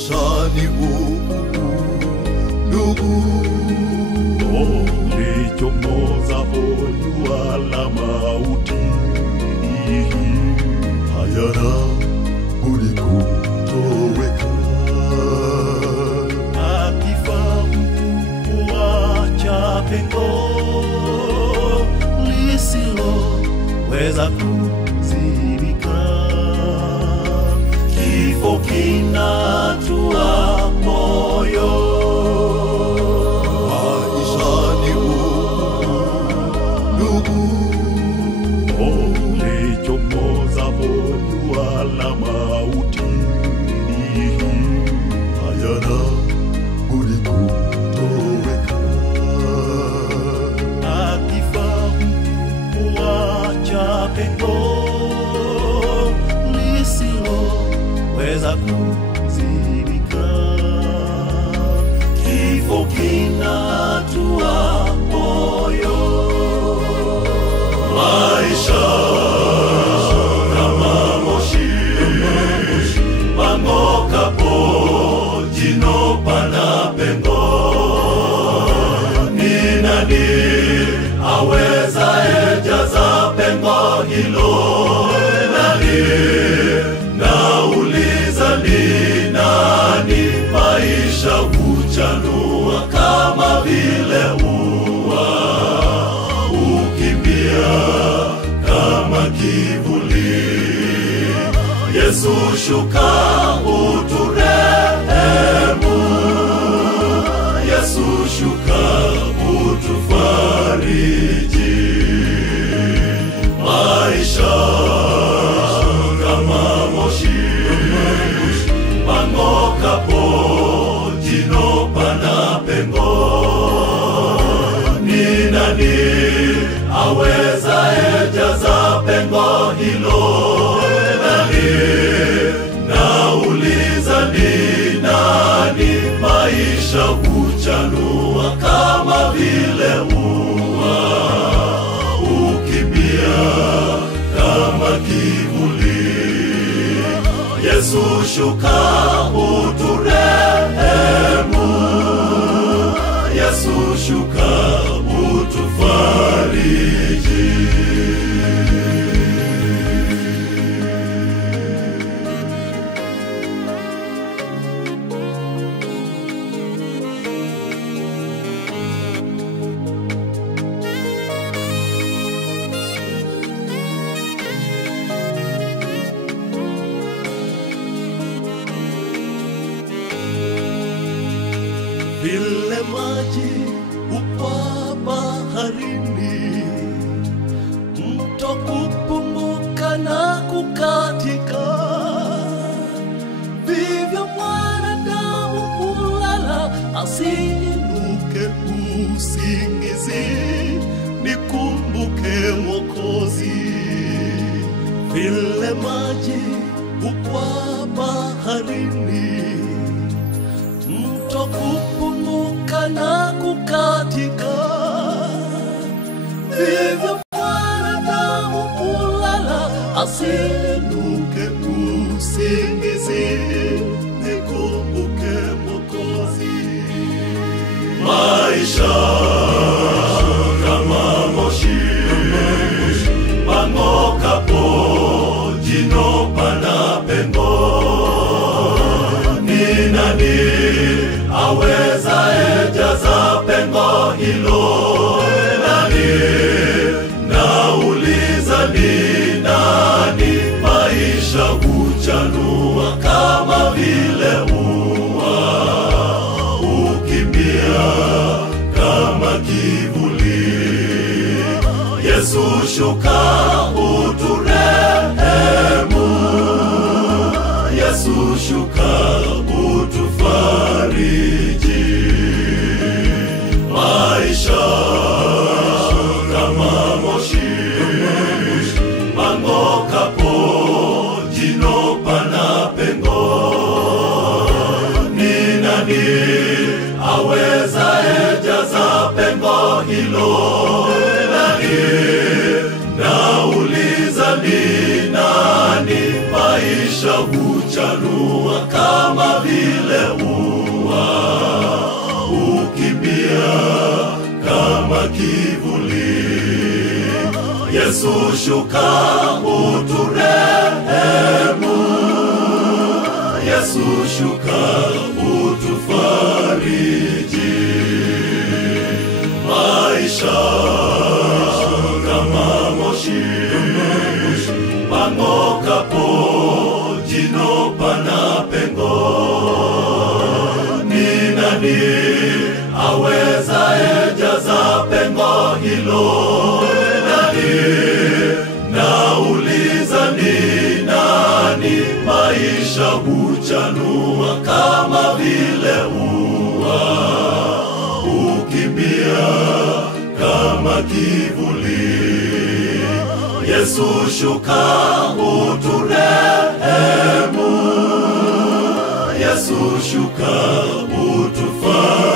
maishani ndugu, lichomozapo jua la mauti hayana budi kutoweka. Akifa mtu huacha pengo lisiloweza kuzibika. Kifo kinatua moyo Maishani ndugu, lichomozapo jua la mauti hayana budi kutoweka. akifa mtu huacha pengo lisiloweza kuzibika. Kifo kinatua moyo. Maisha kama moshi pangokapo jino pana pengo. Ni nani awezaye jaza pengo hilo? Nani? Nauliza ni nani? Maisha huchanua kama vile ua, ukimbia kama kivuli. Yesu shuka uturehemu, Yesu shuka utufariji. Maisha kama moshi pangokapo jino pana pengo. Ni nani awezaye jaza pengo hilo? Nani? Nauliza ni nani? Maisha huchanua kama vile ua, ukimbia kama kivuli. Yesu shuka uturehemu, Yesu shuka utufariji. Vile maji upwa baharini, mto kupumuka na kukatika, vivyo mwanadamu hulala asiinuke usingizi. Nikumbuke Mwokozi. Vile maji upwa baharini, mto kupumuka na kukatika, vivyo mwanadamu hulala asiinuke usingizi. Nikumbuke Mwokozi. Maisha kama moshi pangokapo jino pana pengo. Ni nani awezaye jaza pengo hilo? Nani? Nauliza ni nani? Maisha huchanua kama vile ua, ukimbia kama kivuli. Yesu shuka uturehemu, Yesu shuka utufariji. Maisha kama moshi pangokapo jino pana pengo. Ni nani awezaye jaza pengo hilo? Nani? Nauliza ni nani? Maisha huchanua Yesu shuka uturehemu, Yesu shuka utufariji. Maisha kama moshi, pang'okapo jino pana pengo. Ni nani awezaye jaza pengo hilo? Nani? Nauliza ni nani? Maisha huchanua kama vile ua, ukimbia kama kivuli. Yesu shuka uturehemu, Yesu shuka utufariji.